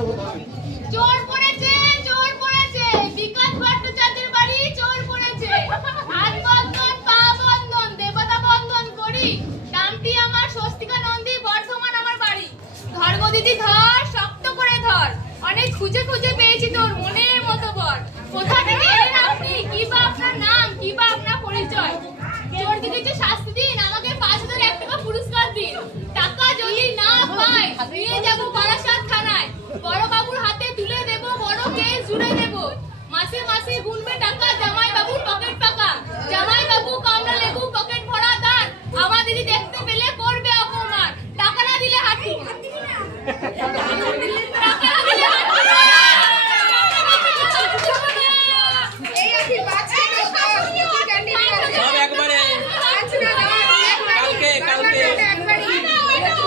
চোর পড়েছে, চোর পড়েছে, বিকাশ ভট্টাচার্যের বাড়ি চোর পড়েছে। হাত বন্ধন, পা বন্ধন, দেবতা বন্ধন করি, নামটি আমার স্বস্তিকা নন্দী, বর্ধমান আমার বাড়ি। ধর গো দিদি ধর, শক্ত করে ধর, অনেক খুঁজে খুঁজে পেয়েছি তোর মনের মতো বর। কোথা থেকে এলেন আপনি, কি বা আপনার নাম, কি বা আপনার পরিচয়? চোর দিদিকে শাস্তি দিন, আমাকে ৫,০০০ টাকা পুরস্কার দিন। টাকা যদি না পাই নিয়ে যাবো বারাসাত থানায়, বড় বাবুর হাতে তুলে দেব, বড় কেস জুড়ে দেব। মাসে মাসে গুনবে টাকা, জামাই বাবুর পকেট ফাঁকা, জামাই বাবু কামড়া লেবু পকেট ভরা দান, আমার দিদি দেখতে পেলে করবে অপমান, টাকা না দিলে হাঁটু, টাকা না দিলে হাঁটু। সব একবারে কালকে কালকে একটা